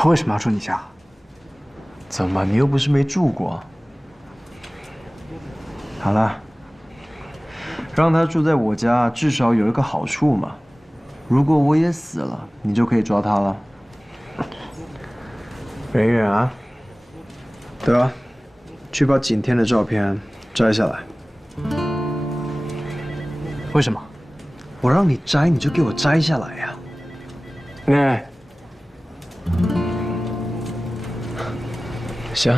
他为什么要住你家？怎么，你又不是没住过？好了，让他住在我家，至少有一个好处嘛。如果我也死了，你就可以抓他了。没远啊。对啊，去把景天的照片摘下来。为什么？我让你摘，你就给我摘下来呀。哎。行。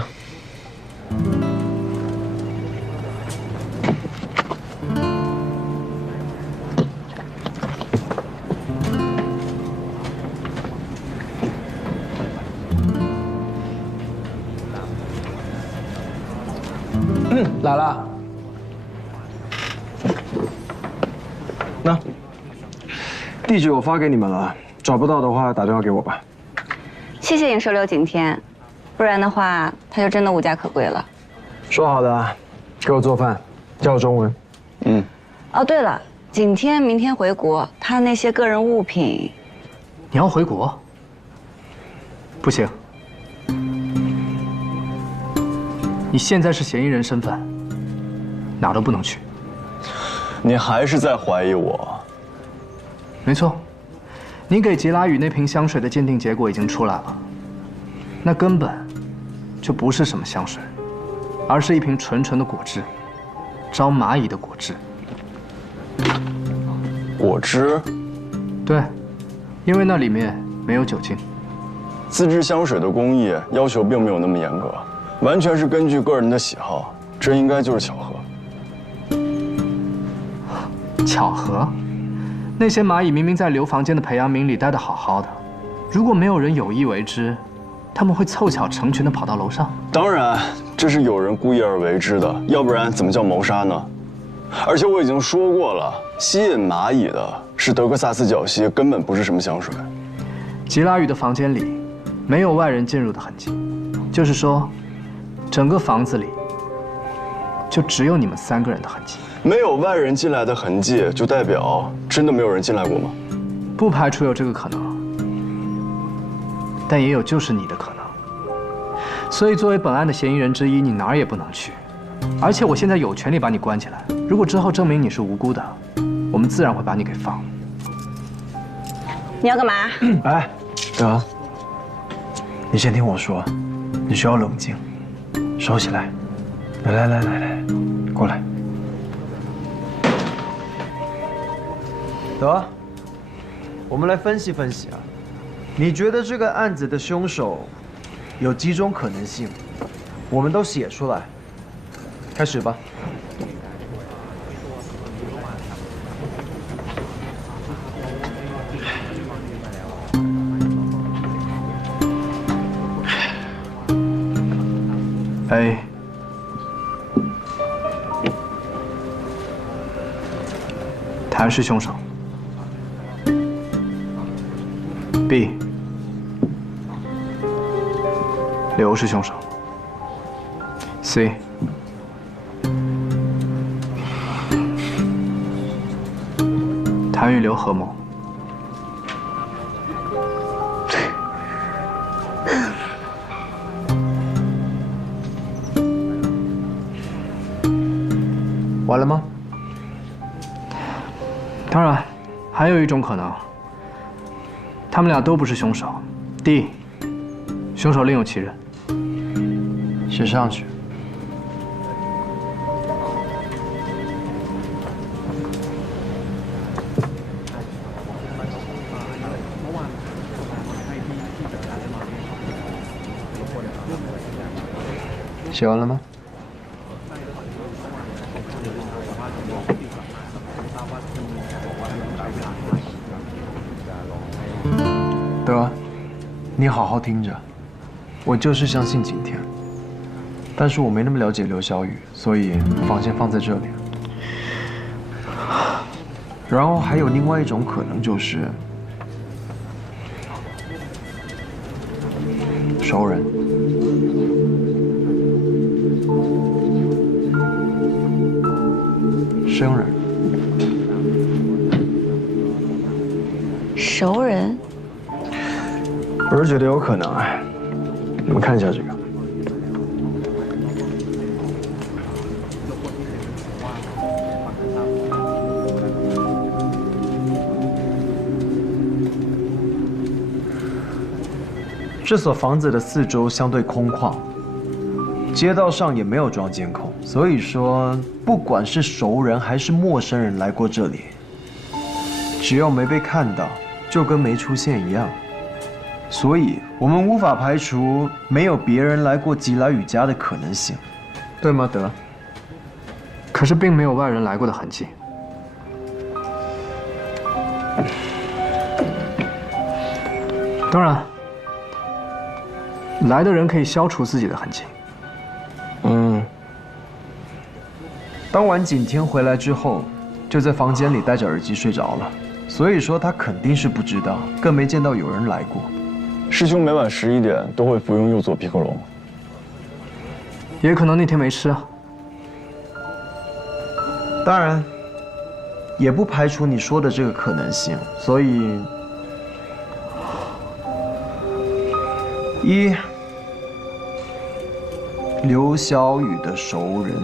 来了。那地址我发给你们了，找不到的话打电话给我吧。谢谢你收留景天，不然的话他就真的无家可归了。说好的，给我做饭，教中文。嗯。哦，对了，景天明天回国，他那些个人物品，你要回国？不行，你现在是嫌疑人身份，哪儿都不能去。你还是在怀疑我？没错，你给吉拉宇那瓶香水的鉴定结果已经出来了，那根本就不是什么香水，而是一瓶纯纯的果汁，招蚂蚁的果汁。果汁？对，因为那里面没有酒精。自制香水的工艺要求并没有那么严格，完全是根据个人的喜好，这应该就是巧合。巧合？那些蚂蚁明明在留房间的培养皿里待得好好的，如果没有人有意为之，他们会凑巧成群地跑到楼上。当然，这是有人故意而为之的，要不然怎么叫谋杀呢？而且我已经说过了，吸引蚂蚁的是德克萨斯角蜥，根本不是什么香水。吉拉宇的房间里没有外人进入的痕迹，就是说，整个房子里就只有你们3个人的痕迹。没有外人进来的痕迹，就代表真的没有人进来过吗？不排除有这个可能，但也有就是你的可能。所以作为本案的嫌疑人之一，你哪儿也不能去。而且我现在有权利把你关起来，如果之后证明你是无辜的，我们自然会把你给放了。你要干嘛？哎，德，你先听我说，你需要冷静，收起来。来，过来。德，我们来分析分析啊，你觉得这个案子的凶手有几种可能性？我们都写出来。开始吧。A， 谭是凶手。B， 刘是凶手。C， 谭与刘合谋。完了吗？当然，还有一种可能，他们俩都不是凶手。D， 凶手另有其人。写上去。写完了吗？德，你好好听着，我就是相信景天，但是我没那么了解刘小雨，所以防线放在这里。然后还有另外一种可能就是熟人。生人，熟人，我是觉得有可能啊。你们看一下这个。这所房子的四周相对空旷，街道上也没有装监控，所以说不管是熟人还是陌生人来过这里，只要没被看到，就跟没出现一样。所以我们无法排除没有别人来过吉拉宇家的可能性，对吗，德？可是并没有外人来过的痕迹。当然，来的人可以消除自己的痕迹。当晚景天回来之后，就在房间里戴着耳机睡着了，所以说他肯定是不知道，更没见到有人来过。师兄每晚11点都会服用右佐皮克隆，也可能那天没吃啊。当然，也不排除你说的这个可能性。所以，一，刘小雨的熟人；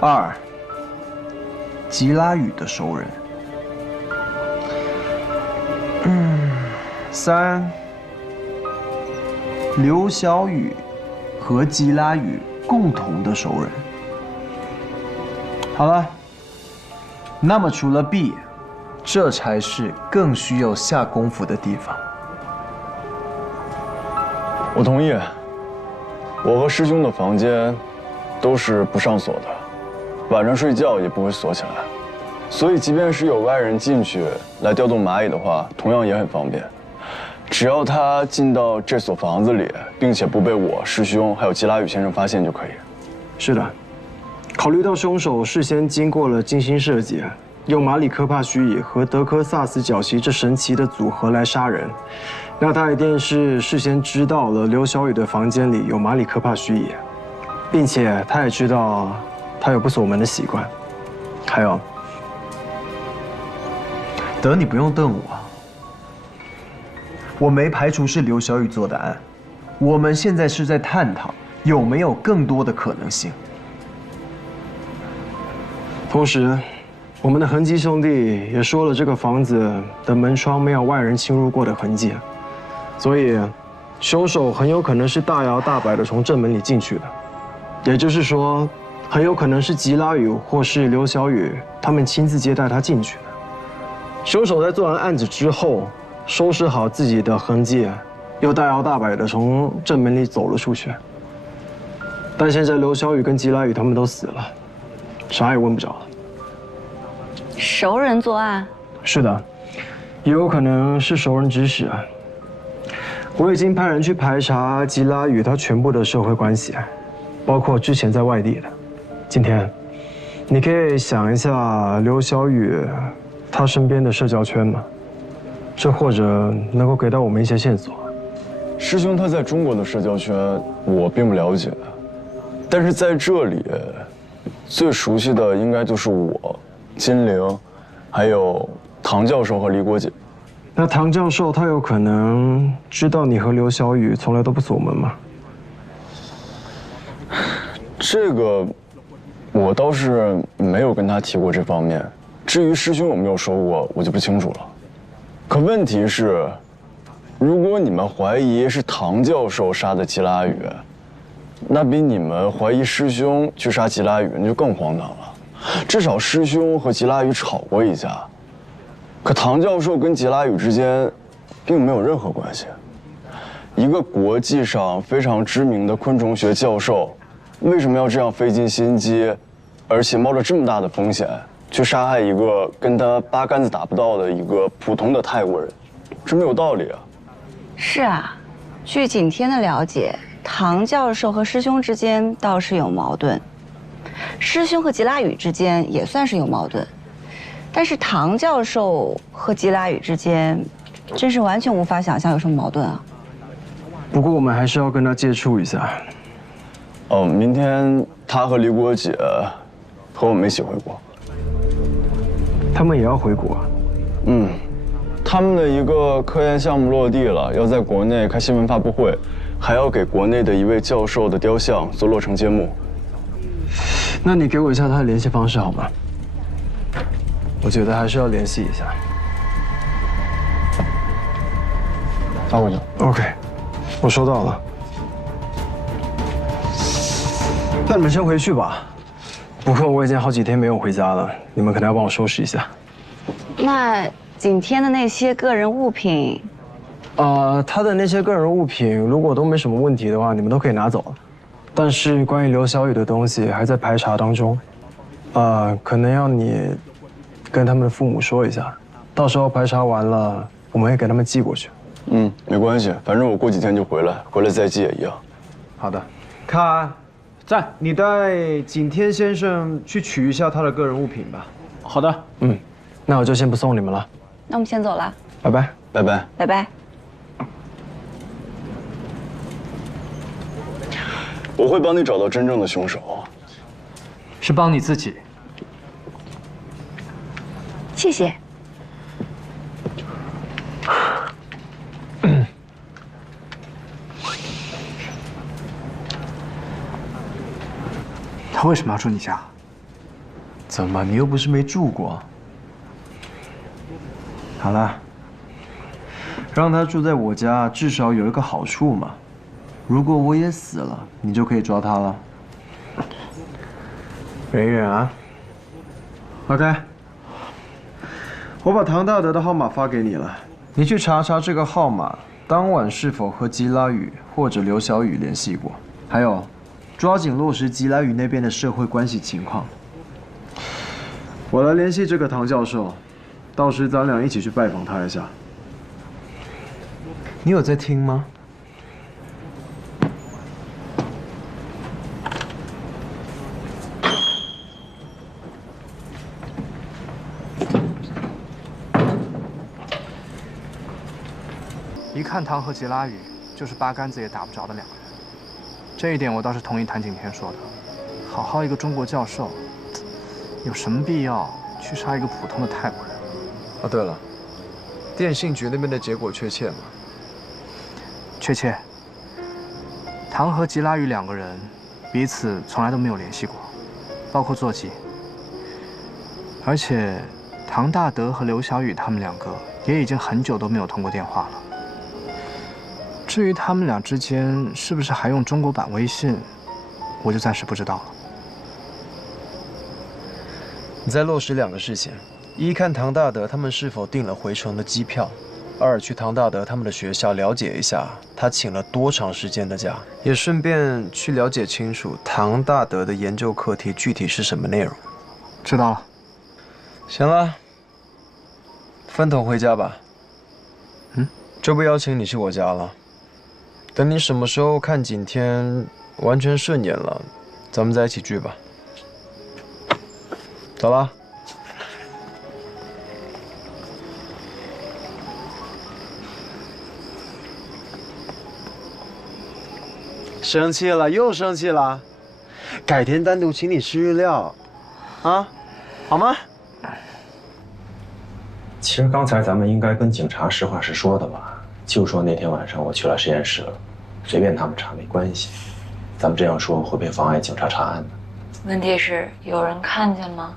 二，吉拉雨的熟人；三，刘小雨和吉拉雨共同的熟人。好了，那么除了 B， 这才是更需要下功夫的地方。我同意。我和师兄的房间都是不上锁的，晚上睡觉也不会锁起来，所以即便是有外人进去来调动蚂蚁的话，同样也很方便。只要他进到这所房子里，并且不被我、师兄还有吉拉雨先生发现就可以。是的，考虑到凶手事先经过了精心设计，用马里科帕须蚁和德科萨斯角蜥这神奇的组合来杀人，那他一定是事先知道了刘小雨的房间里有马里科帕须蚁，并且他也知道他有不锁门的习惯。还有，德，你不用瞪我。我没排除是刘小雨做的案，我们现在是在探讨有没有更多的可能性。同时，我们的痕迹兄弟也说了，这个房子的门窗没有外人侵入过的痕迹，所以凶手很有可能是大摇大摆地从正门里进去的。也就是说，很有可能是吉拉雨或是刘小雨他们亲自接待他进去的。凶手在做完案子之后，收拾好自己的痕迹，又大摇大摆地从正门里走了出去。但现在刘小雨跟吉拉雨他们都死了，啥也问不着了。熟人作案？是的，也有可能是熟人指使。我已经派人去排查吉拉与他全部的社会关系，包括之前在外地的。今天，你可以想一下刘小雨他身边的社交圈吗？这或者能够给到我们一些线索。师兄他在中国的社交圈我并不了解，但是在这里最熟悉的应该就是我、金陵，还有唐教授和李国姐。那唐教授他有可能知道你和刘小雨从来都不锁门吗？这个我倒是没有跟他提过这方面，至于师兄有没有说过，我就不清楚了。可问题是，如果你们怀疑是唐教授杀的吉拉雨，那比你们怀疑师兄去杀吉拉雨那就更荒唐了。至少师兄和吉拉雨吵过一架，可唐教授跟吉拉雨之间并没有任何关系。一个国际上非常知名的昆虫学教授，为什么要这样费尽心机，而且冒着这么大的风险去杀害一个跟他八竿子打不到的一个普通的泰国人？这没有道理啊！是啊，据景天的了解，唐教授和师兄之间倒是有矛盾，师兄和吉拉雨之间也算是有矛盾，但是唐教授和吉拉雨之间，真是完全无法想象有什么矛盾啊。不过我们还是要跟他接触一下。哦，明天他和李国姐和我们一起回国。他们也要回国啊？嗯，他们的一个科研项目落地了，要在国内开新闻发布会，还要给国内的一位教授的雕像做落成揭幕。那你给我一下他的联系方式好吗？我觉得还是要联系一下。发过去。OK， 我收到了。那你们先回去吧。不过我已经好几天没有回家了，你们可能要帮我收拾一下。那景天的那些个人物品，他的那些个人物品如果都没什么问题的话，你们都可以拿走了。但是关于刘小雨的东西还在排查当中，可能要你跟他们的父母说一下，到时候排查完了，我们会给他们寄过去。没关系，反正我过几天就回来，回来再寄也一样。好的，卡，在，你带景天先生去取一下他的个人物品吧。好的。那我就先不送你们了，那我们先走了，拜拜。拜拜。拜拜。我会帮你找到真正的凶手。是帮你自己。谢谢。他为什么要住你家？怎么，你又不是没住过？好了，让他住在我家，至少有一个好处嘛。如果我也死了，你就可以抓他了。远远啊 ，OK， 我把唐大德的号码发给你了，你去查查这个号码当晚是否和吉拉雨或者刘小雨联系过，还有，抓紧落实吉拉雨那边的社会关系情况。我来联系这个唐教授，到时咱俩一起去拜访他一下。你有在听吗？一看唐和吉拉雨就是八竿子也打不着的两个人，这一点我倒是同意谭景天说的。好好一个中国教授，有什么必要去杀一个普通的泰国人？哦，对了，电信局那边的结果确切吗？确切。唐和吉拉雨两个人彼此从来都没有联系过，包括座机。而且，唐大德和刘小雨他们两个也已经很久都没有通过电话了。至于他们俩之间是不是还用中国版微信，我就暂时不知道了。你再落实两个事情：一，看唐大德他们是否订了回程的机票；二，去唐大德他们的学校了解一下他请了多长时间的假，也顺便去了解清楚唐大德的研究课题具体是什么内容。知道了。行了，分头回家吧。就不邀请你去我家了。等你什么时候看景天完全顺眼了，咱们再一起聚吧。走了。生气了，又生气了。改天单独请你吃日料，啊，好吗？其实刚才咱们应该跟警察实话实说的嘛，就说那天晚上我去了实验室了，随便他们查没关系。咱们这样说会不会妨碍警察查案呢？问题是有人看见吗？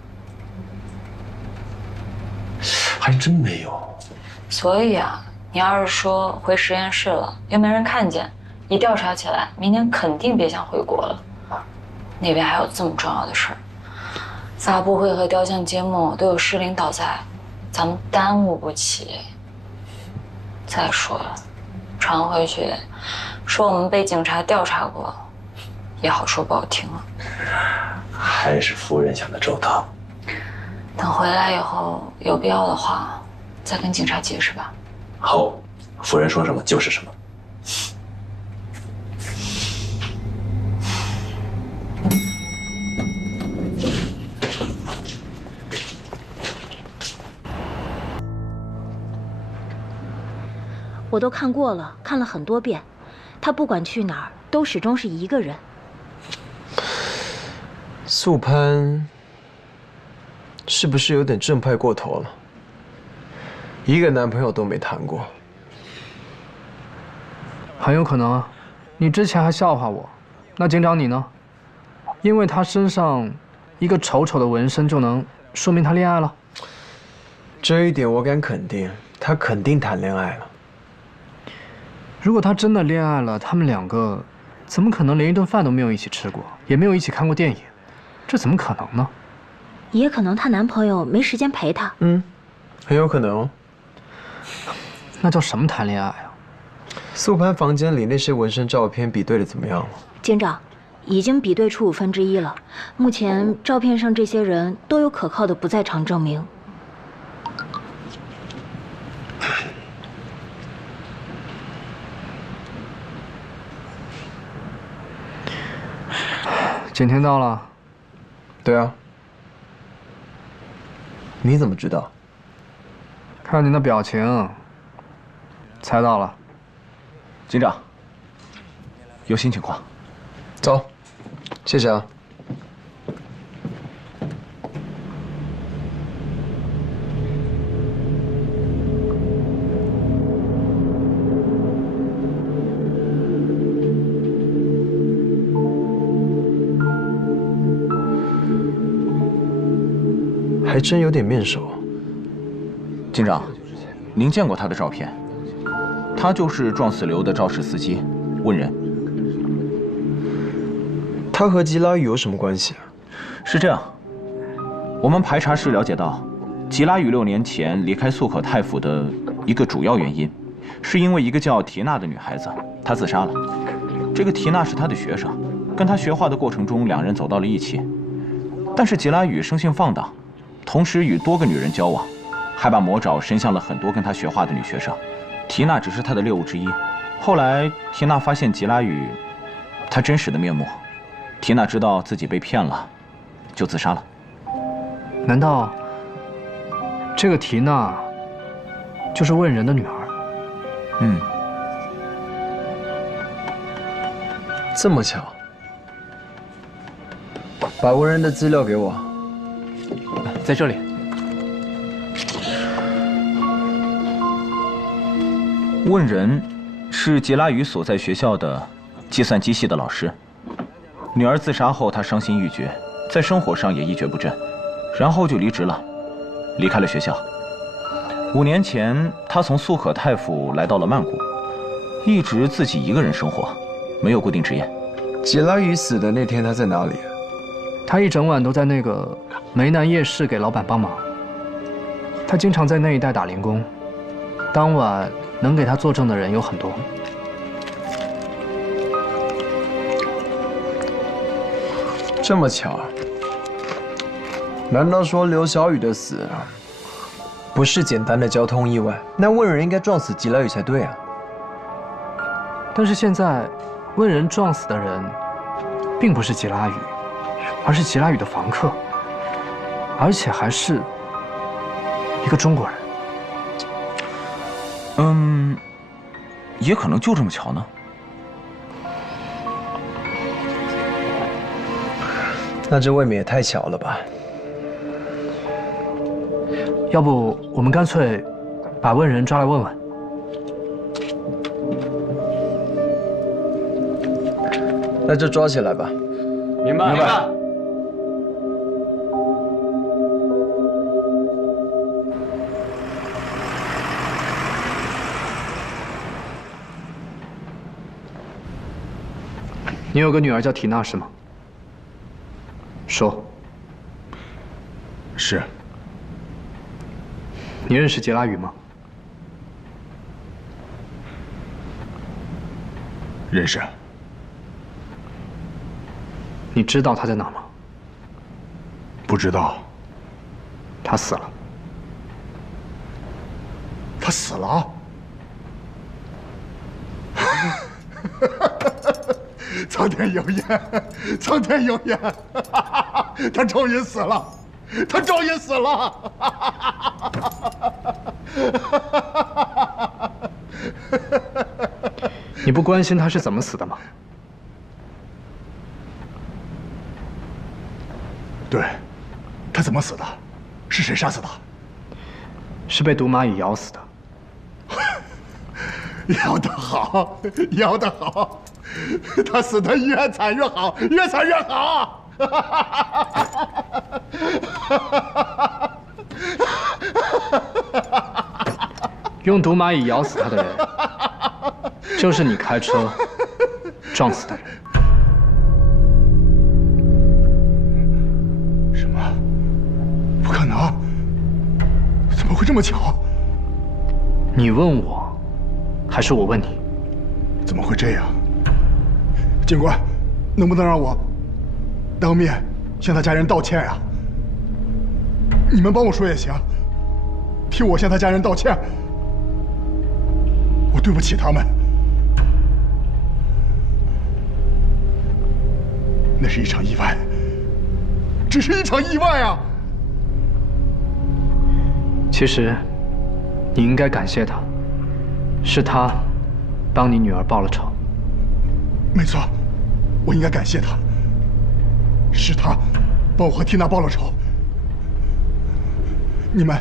还真没有。所以啊，你要是说回实验室了，又没人看见，一调查起来，明年肯定别想回国了。那边还有这么重要的事儿，发布会和雕像揭幕都有市领导在，咱们耽误不起。再说了，传回去说我们被警察调查过，也好说不好听啊。还是夫人想的周到。等回来以后，有必要的话，再跟警察解释吧。好，夫人说什么就是什么。我都看过了，看了很多遍。他不管去哪儿，都始终是一个人。素攀是不是有点正派过头了？一个男朋友都没谈过。很有可能啊。你之前还笑话我，那警长你呢？因为他身上一个丑丑的纹身就能说明他恋爱了？这一点我敢肯定，他肯定谈恋爱了。如果他真的恋爱了，他们两个怎么可能连一顿饭都没有一起吃过，也没有一起看过电影？这怎么可能呢？也可能她男朋友没时间陪她。很有可能哦。那叫什么谈恋爱啊？素攀房间里那些纹身照片比对的怎么样了？警长，已经比对出1/5了。目前照片上这些人都有可靠的不在场证明。景天到了。对啊。你怎么知道？看你的表情，猜到了。警长，有新情况。走，谢谢啊。还真有点面熟。警长，您见过他的照片？他就是撞死刘的肇事司机，问人。他和吉拉雨有什么关系啊？是这样，我们排查时了解到，吉拉雨6年前离开素可泰府的一个主要原因，是因为一个叫缇娜的女孩子，她自杀了。这个缇娜是他的学生，跟他学画的过程中，两人走到了一起。但是吉拉雨生性放荡，同时与多个女人交往，还把魔爪伸向了很多跟他学画的女学生。缇娜只是他的猎物之一。后来缇娜发现吉拉雨他真实的面目，缇娜知道自己被骗了，就自杀了。难道这个缇娜就是问人的女儿？这么巧。把问人的资料给我。在这里。问人是杰拉雨所在学校的计算机系的老师。女儿自杀后，他伤心欲绝，在生活上也一蹶不振，然后就离职了，离开了学校。5年前，他从素可泰府来到了曼谷，一直自己一个人生活，没有固定职业。吉拉雨死的那天，他在哪里？他一整晚都在那个梅南夜市给老板帮忙。他经常在那一带打零工，当晚能给他作证的人有很多。这么巧？难道说刘小雨的死不是简单的交通意外？那问人应该撞死吉拉雨才对啊。但是现在，问人撞死的人，并不是吉拉雨，而是吉拉雨的房客，而且还是一个中国人。也可能就这么巧呢。那这未免也太巧了吧？要不我们干脆把问人抓来问问。那就抓起来吧。明白。明白。你有个女儿叫缇娜是吗？说。是。你认识杰拉雨吗？认识。你知道他在哪吗？不知道。他死了。他死了？苍天有眼，苍天有眼，他终于死了，他终于死了。你不关心他是怎么死的吗？对，他怎么死的？是谁杀死他？是被毒蚂蚁咬死的。咬得好，咬得好，他死得越惨越好，越惨越好。用毒蚂蚁咬死他的人，就是你开车撞死的人。什么？不可能！怎么会这么巧？你问我，还是我问你？怎么会这样？警官，能不能让我当面向他家人道歉呀？你们帮我说也行，替我向他家人道歉。我对不起他们，那是一场意外，只是一场意外啊！其实，你应该感谢他，是他帮你女儿报了仇。没错，我应该感谢他，是他帮我和缇娜报了仇。你们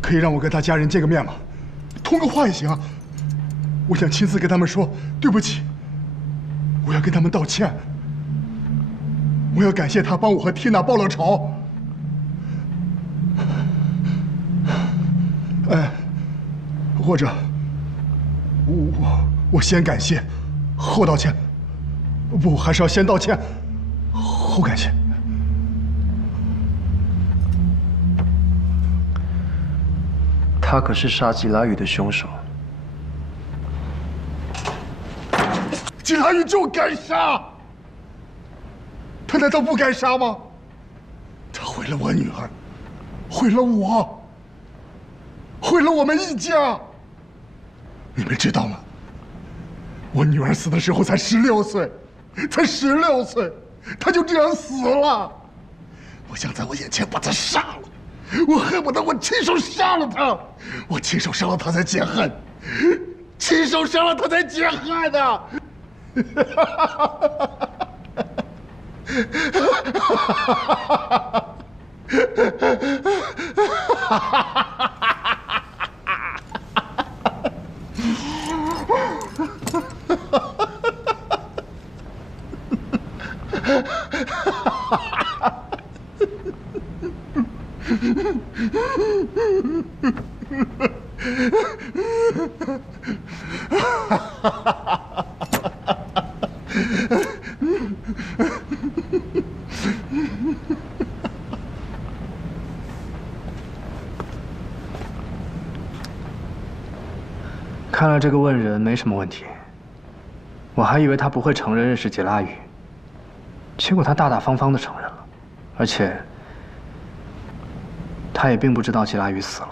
可以让我跟他家人见个面吗？通个话也行啊。我想亲自跟他们说对不起，我要跟他们道歉，我要感谢他帮我和缇娜报了仇。或者我先感谢，后道歉。不，还是要先道歉，后感谢。他可是杀吉拉雨的凶手。吉拉雨就该杀，他难道不该杀吗？他毁了我女儿，毁了我，毁了我们一家。你们知道吗？我女儿死的时候才16岁，才16岁，她就这样死了。我想在我眼前把她杀了，我恨不得我亲手杀了她，我亲手杀了她才解恨，亲手杀了她才解恨的。看来这个问人没什么问题，我还以为他不会承认认识吉拉雨，结果他大大方方的承认了，而且他也并不知道吉拉雨死了。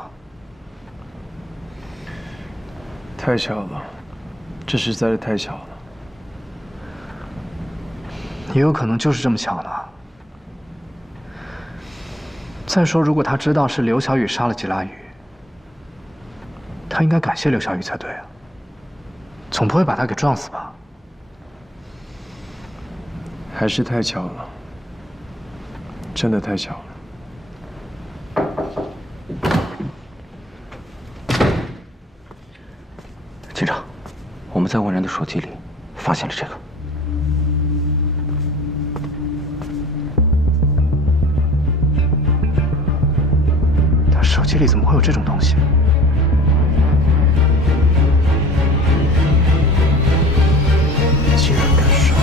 太巧了，这实在是太巧了。也有可能就是这么巧呢。再说，如果他知道是刘小雨杀了吉拉雨，他应该感谢刘小雨才对啊，总不会把他给撞死吧？还是太巧了，真的太巧了。警长，我们在问人的手机里发现了这个。他手机里怎么会有这种东西？竟然敢杀！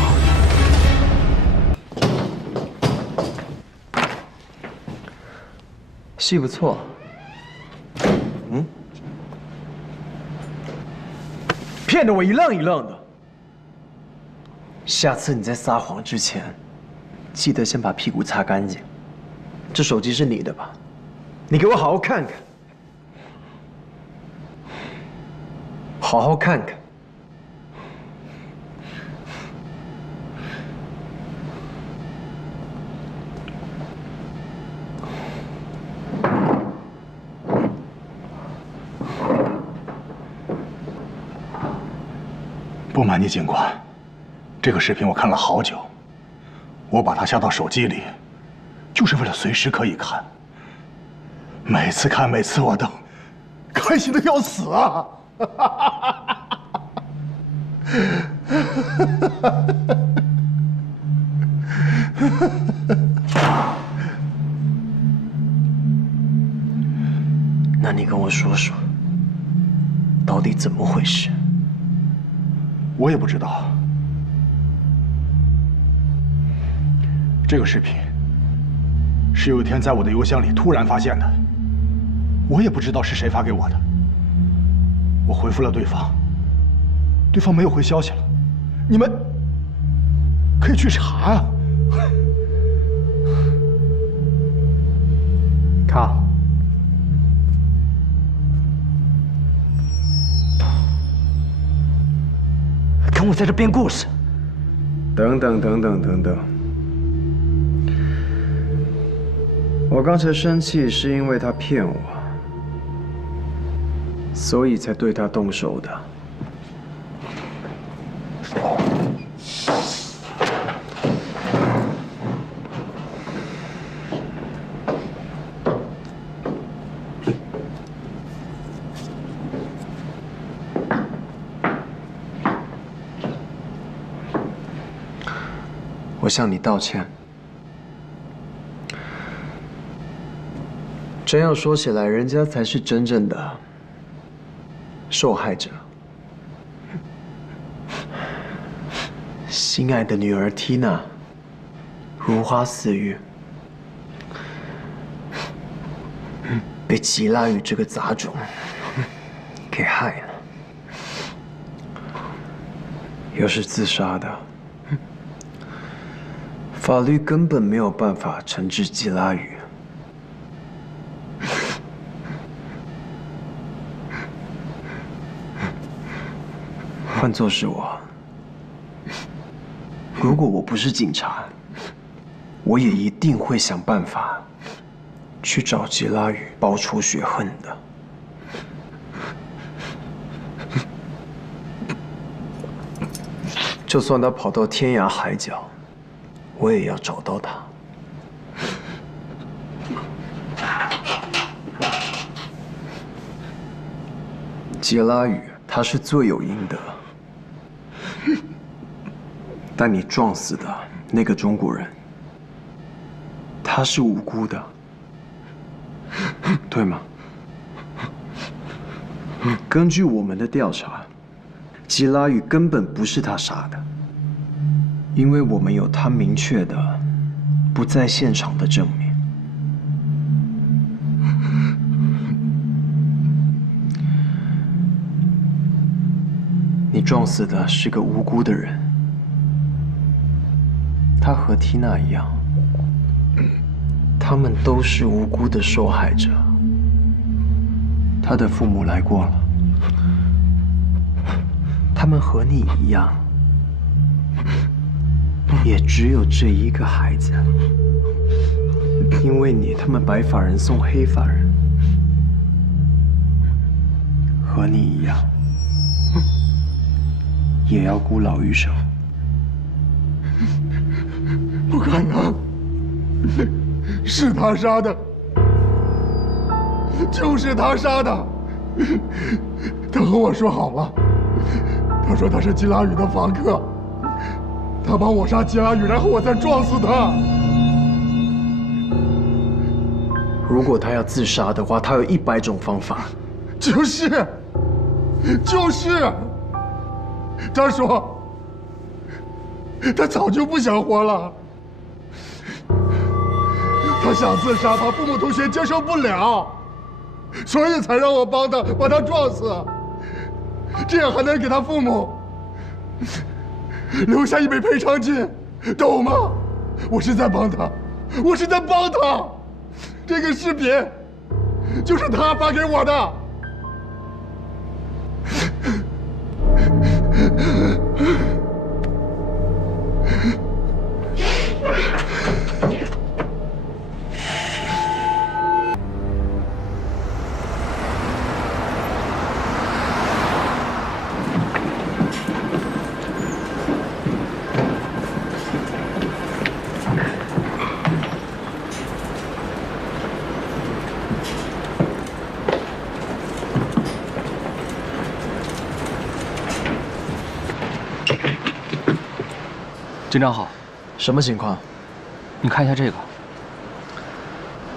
戏不错。嗯？骗得我一愣一愣的。下次你在撒谎之前，记得先把屁股擦干净。这手机是你的吧？你给我好好看看，好好看看。不瞒你，警官，这个视频我看了好久，我把它下到手机里，就是为了随时可以看。每次看，每次我都开心的要死啊！那你跟我说说，到底怎么回事？我也不知道。这个视频是有一天在我的邮箱里突然发现的，我也不知道是谁发给我的。我回复了对方，对方没有回消息了。你们可以去查啊。看，跟我在这编故事。等等等等等等，我刚才生气是因为他骗我，所以才对他动手的。我向你道歉。真要说起来，人家才是真正的受害者。心爱的女儿缇娜，如花似玉，被吉拉宇这个杂种给害了，又是自杀的。法律根本没有办法惩治吉拉宇。换作是我，如果我不是警察，我也一定会想办法去找吉拉宇报仇雪恨的。就算他跑到天涯海角，我也要找到他。吉拉宇他是罪有应得，但你撞死的那个中国人，他是无辜的，对吗？根据我们的调查，吉拉宇根本不是他杀的。因为我们有他明确的不在现场的证明。你撞死的是个无辜的人，他和缇娜一样，他们都是无辜的受害者。他的父母来过了，他们和你一样。也只有这一个孩子，因为你，他们白发人送黑发人，和你一样，也要孤老于手。不可能，是他杀的，就是他杀的。他和我说好了，他说他是吉拉宇的房客。他帮我杀吉拉宇，然后我再撞死他。如果他要自杀的话，他有100种方法。就是，他说，他早就不想活了。他想自杀，他父母同学接受不了，所以才让我帮他把他撞死，这样还能给他父母留下一笔赔偿金，懂吗？我是在帮他，我是在帮他。这个视频就是他发给我的。警长好，什么情况？你看一下这个。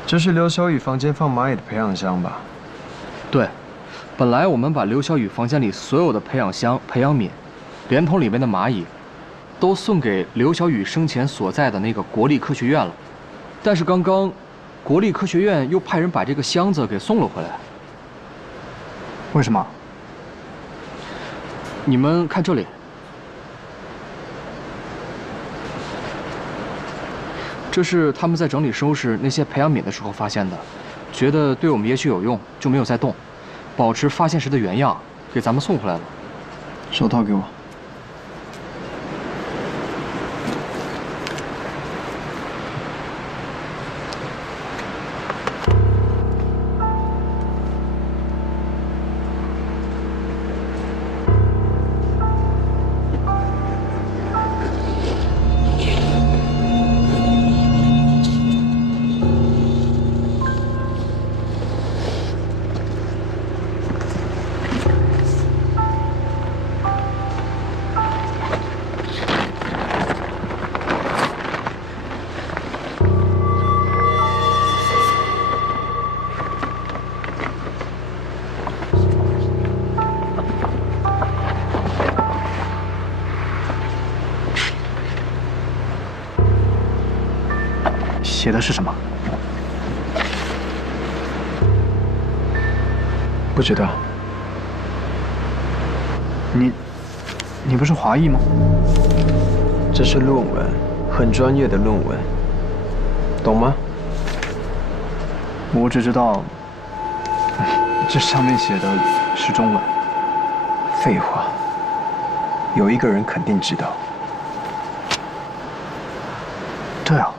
这是刘小雨房间放蚂蚁的培养箱吧？对，本来我们把刘小雨房间里所有的培养箱、培养皿，连同里面的蚂蚁，都送给刘小雨生前所在的那个国立科学院了。但是刚刚，国立科学院又派人把这个箱子给送了回来。为什么？你们看这里。 这是他们在整理收拾那些培养皿的时候发现的，觉得对我们也许有用，就没有再动，保持发现时的原样，给咱们送回来了。手套给我。写的是什么？不知道。你不是华裔吗？这是论文，很专业的论文，懂吗？我只知道，这上面写的是中文。废话，有一个人肯定知道。对啊。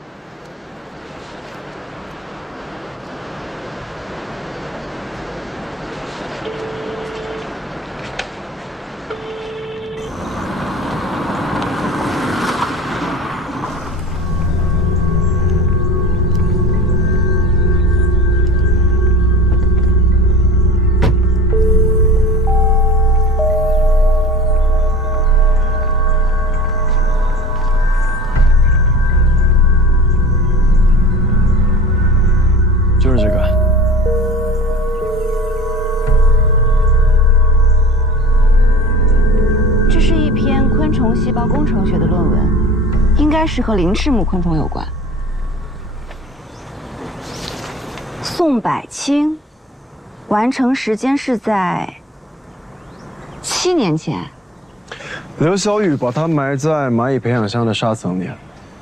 就是这个。这是一篇昆虫细胞工程学的论文，应该是和鳞翅目昆虫有关。宋柏清，完成时间是在7年前。刘小雨把它埋在蚂蚁培养箱的沙层里，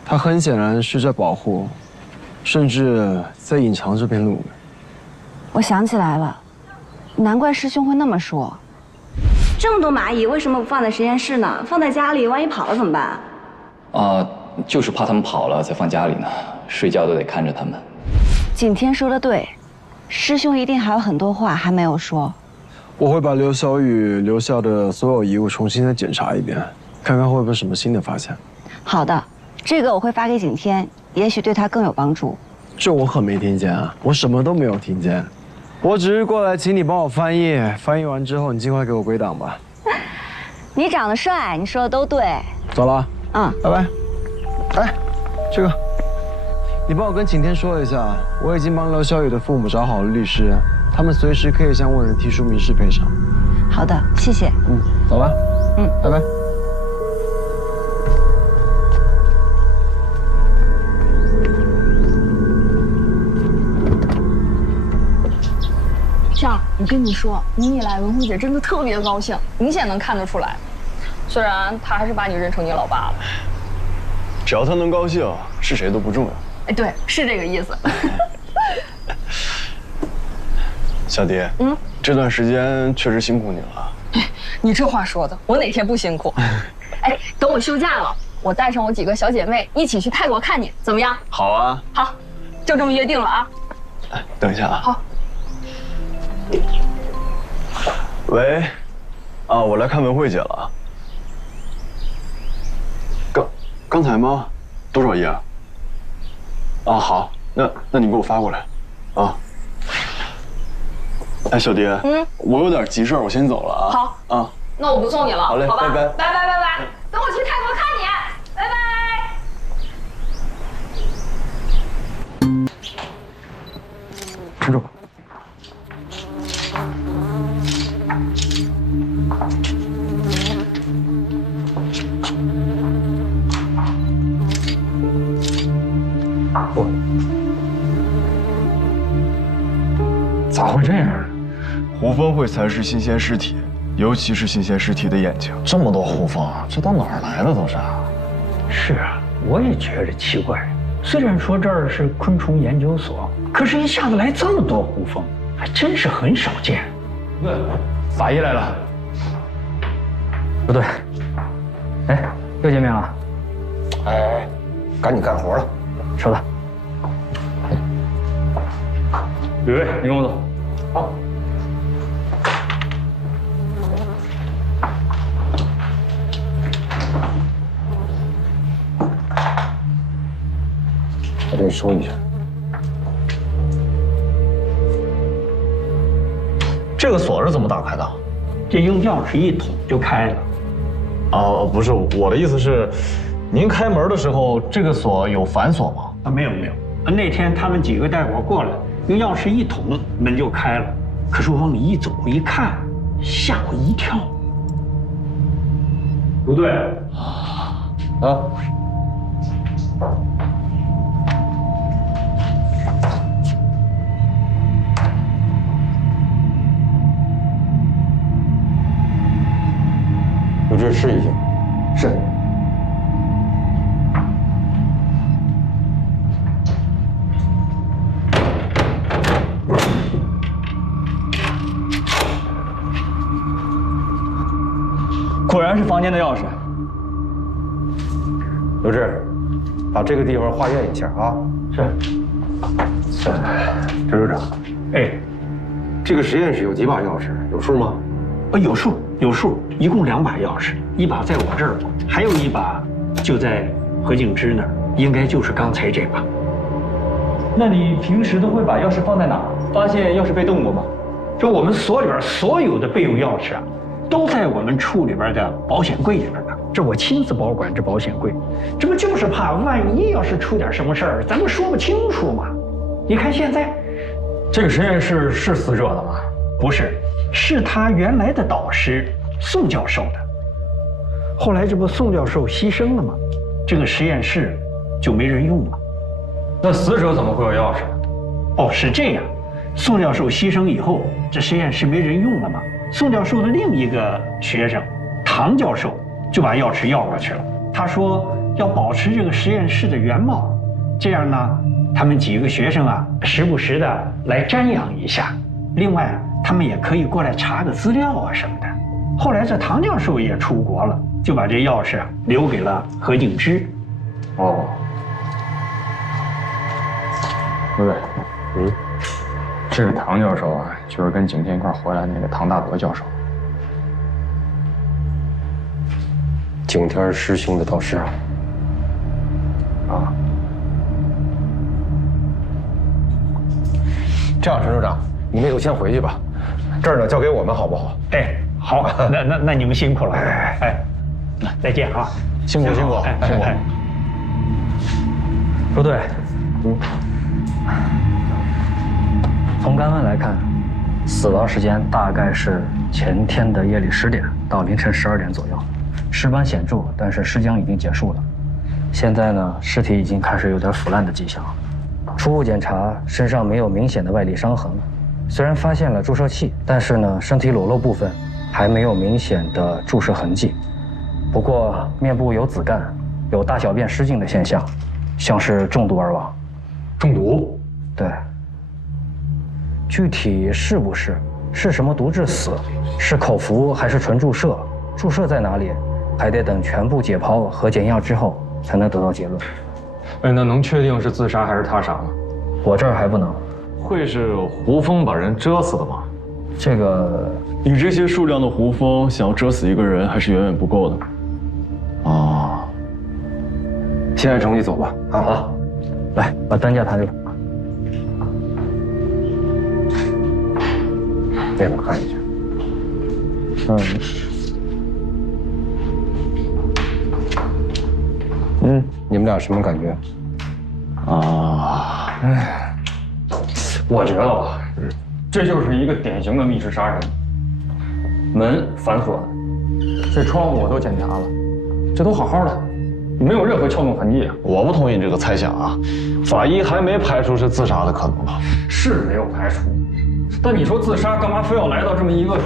他很显然是在保护，甚至在隐藏这篇论文。 我想起来了，难怪师兄会那么说。这么多蚂蚁，为什么不放在实验室呢？放在家里，万一跑了怎么办？就是怕他们跑了再放家里呢，睡觉都得看着他们。景天说的对，师兄一定还有很多话还没有说。我会把刘小雨留下的所有遗物重新再检查一遍，看看会不会有什么新的发现。好的，这个我会发给景天，也许对他更有帮助。这我可没听见啊，我什么都没有听见。 我只是过来请你帮我翻译，翻译完之后你尽快给我归档吧。你长得帅，你说的都对。走了，拜拜。哎，这个，你帮我跟景天说一下，我已经帮刘小雨的父母找好了律师，他们随时可以向问人提出民事赔偿。好的，谢谢。走了。拜拜。 我跟你说，你一来，文慧姐真的特别高兴，明显能看得出来。虽然她还是把你认成你老爸了。只要他能高兴，是谁都不重要。哎，对，是这个意思。小迪，这段时间确实辛苦你了。你这话说的，我哪天不辛苦？哎，等我休假了，我带上我几个小姐妹一起去泰国看你，怎么样？好啊。好，就这么约定了啊。哎，等一下啊。好。 喂，我来看文慧姐了。刚才吗？多少页啊？好，那你给我发过来，啊。哎，小迪，我有点急事儿，我先走了啊。好，那我不送你了，好嘞，好吧，拜拜，拜拜，等我去泰国看你，拜拜。站住！咋会这样？胡蜂会蚕食新鲜尸体，尤其是新鲜尸体的眼睛。这么多胡蜂，这都哪儿来的都是？是啊，我也觉着奇怪。虽然说这儿是昆虫研究所，可是一下子来这么多胡蜂，还真是很少见。法医来了。不对，哎，又见面了。哎，赶紧干活了。收到。吕卫，你跟我走。好。我得说一下，这个锁是怎么打开的？这用钥匙一捅就开了。哦，不是，我的意思是，您开门的时候，这个锁有反锁吗？啊，没有没有。那天他们几个带我过来，用钥匙一捅，门就开了。可是我往里一走一看，吓我一跳。不对，啊。有志试一下。是。果然是房间的钥匙。有志，把这个地方化验一下啊。是。陈处长，哎，这个实验室有几把钥匙？有数吗？有数，有数，一共2把钥匙，一把在我这儿，还有一把就在何景之那儿，应该就是刚才这把。那你平时都会把钥匙放在哪？发现钥匙被动过吗？这我们所里边所有的备用钥匙啊，都在我们处里边的保险柜里边呢。这我亲自保管这保险柜，这不就是怕万一要是出点什么事儿，咱们说不清楚嘛。你看现在，这个实验室是死者的吗？不是，是他原来的导师宋教授的。后来这不宋教授牺牲了吗？这个实验室就没人用了。那死者怎么会有钥匙？哦，是这样，宋教授牺牲以后，这实验室没人用了嘛。宋教授的另一个学生唐教授就把钥匙要过去了。他说要保持这个实验室的原貌，这样呢，他们几个学生啊，时不时的来瞻仰一下。另外，他们也可以过来查个资料啊什么的。后来这唐教授也出国了，就把这钥匙留给了何景之。哦，对，这个唐教授啊，就是跟景天一块回来那个唐大德教授。景天师兄的导师啊。这样，陈处长，你们就先回去吧，这儿呢交给我们好不好？哎，好，那你们辛苦了，哎，再见啊，辛苦辛苦辛苦。不对，从勘问来看，死亡时间大概是前天的夜里10点到凌晨12点左右，尸斑显著，但是尸僵已经结束了。现在呢，尸体已经开始有点腐烂的迹象。初步检查身上没有明显的外力伤痕，虽然发现了注射器，但是呢，身体裸露部分还没有明显的注射痕迹。不过面部有紫绀，有大小便失禁的现象，像是中毒而亡。中毒？对。具体是不是什么毒致死，是口服还是纯注射，注射在哪里，还得等全部解剖和检验之后才能得到结论。哎，那能确定是自杀还是他杀吗？我这儿还不能。会是胡蜂把人蛰死的吗？这个，你这些数量的胡蜂想要蛰死一个人还是远远不够的。哦，现在程序走吧。啊，好，来把担架抬着。那边看一下。你们俩什么感觉？我觉得吧，这就是一个典型的密室杀人。门反锁的，这窗户我都检查了，这都好好的，没有任何撬动痕迹啊。我不同意这个猜想啊，法医还没排除是自杀的可能吧？是没有排除，但你说自杀，干嘛非要来到这么一个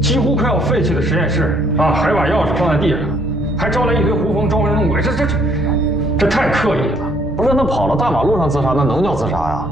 几乎快要废弃的实验室啊？还把钥匙放在地上，还招来一堆胡蜂装神弄鬼，这太刻意了。不是，那跑到大马路上自杀，那能叫自杀呀？